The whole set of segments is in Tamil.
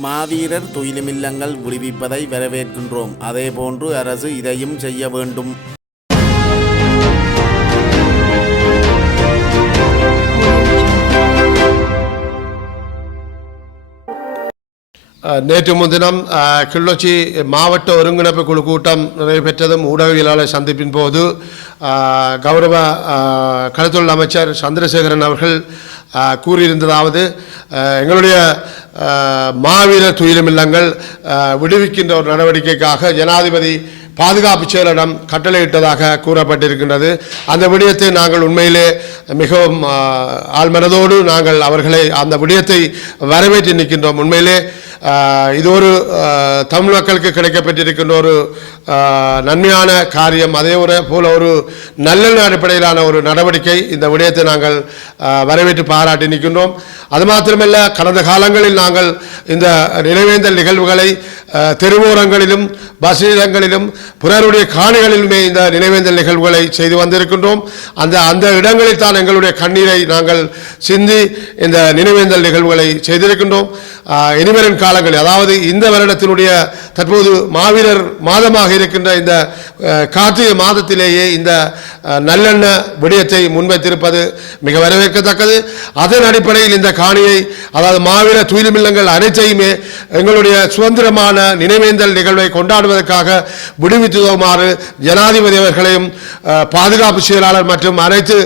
மாவீரர் துயிலுமில்லங்கள் விடுவிப்பதை வரவேற்கின்றோம். அதேபோன்று அரசு இதையும் செய்ய வேண்டும். நேற்று முன்தினம் கிள்ளொச்சி மாவட்ட ஒருங்கிணைப்பு குழு கூட்டம் நடைபெற்றதும் ஊடகவியலாளர் சந்திப்பின் போது கௌரவ அஹ், அமைச்சர் சந்திரசேகரன் அவர்கள் கூறியிருந்ததாவது எங்களுடைய மாவீரர் துயிலுமில்லங்கள் விடுவிக்கின்ற ஒரு நடவடிக்கைக்காக ஜனாதிபதி பாதுகாப்பு செயலிடம் கட்டளையிட்டதாக கூறப்பட்டிருக்கின்றது. அந்த விடயத்தை நாங்கள் உண்மையிலே மிகவும் ஆழ்மனதோடு நாங்கள் அவர்களை அந்த விடயத்தை வரவேற்று நிற்கின்றோம். உண்மையிலே இது ஒரு தமிழ் மக்களுக்கு கிடைக்கப்பட்டிருக்கின்ற ஒரு நன்மையான காரியம். அதே ஒரு போல ஒரு நல்லெண்ண அடிப்படையிலான ஒரு நடவடிக்கை இந்த விடயத்தை நாங்கள் வரவேற்று பாராட்டி நிற்கின்றோம். அது மாத்திரமல்ல கடந்த காலங்களில் நாங்கள் இந்த நினைவேந்தல் நிகழ்வுகளை தெருவோரங்களிலும் பஸ் இடங்களிலும் பிறருடைய காணிகளிலுமே இந்த நினைவேந்தல் நிகழ்வுகளை செய்து வந்திருக்கின்றோம். அந்த அந்த இடங்களில் தான் எங்களுடைய கண்ணீரை நாங்கள் சிந்தி இந்த நினைவேந்தல் நிகழ்வுகளை செய்திருக்கின்றோம். இனிவரும் காலங்களில் அதாவது இந்த வருடத்தினுடைய தற்போது மாவீரர் மாதமாக இருக்கின்ற இந்த கார்த்திகை மாதத்திலேயே இந்த நல்லெண்ண விடயத்தை முன்வைத்திருப்பது மிக வரவேற்கத்தக்கது. அதன் அடிப்படையில் இந்த காணியை அதாவது மாவீரர் துயிலுமில்லங்கள் அனைத்தையுமே எங்களுடைய சுதந்திரமான நினைவேந்தல் நிகழ்வை கொண்டாடுவதற்காக விடுவித்துவோமாறு ஜனாதிபதி அவர்களையும் பாதுகாப்பு செயலாளர் மற்றும் அனைத்து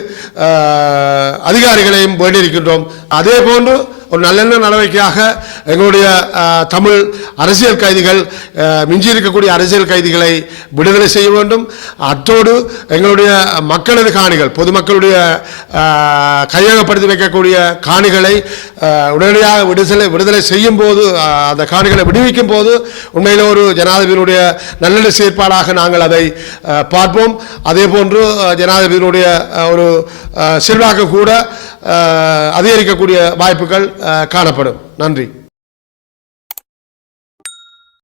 அதிகாரிகளையும் வேண்டியிருக்கின்றோம். அதே போன்று ஒரு நல்லெண்ண நடவடிக்கையாக எங்களுடைய தமிழ் அரசியல் கைதிகள் மிஞ்சி இருக்கக்கூடிய அரசியல் கைதிகளை விடுதலை செய்ய வேண்டும். அத்தோடு எங்களுடைய மக்களது காணிகள் பொதுமக்களுடைய கையகப்படுத்தி வைக்கக்கூடிய காணிகளை உடனடியாக விடுதலை விடுதலை செய்யும் போது அந்த காணிகளை விடுவிக்கும் போது உண்மையில் ஒரு ஜனாதிபதியினுடைய நல்லெண்ண செயற்பாடாக நாங்கள் அதை பார்ப்போம். அதே போன்று ஜனாதிபதியினுடைய ஒரு செல்வாக்கு கூட அதிகரிக்கக்கூடிய வாய்ப்புகள் காணப்படும். நன்றி.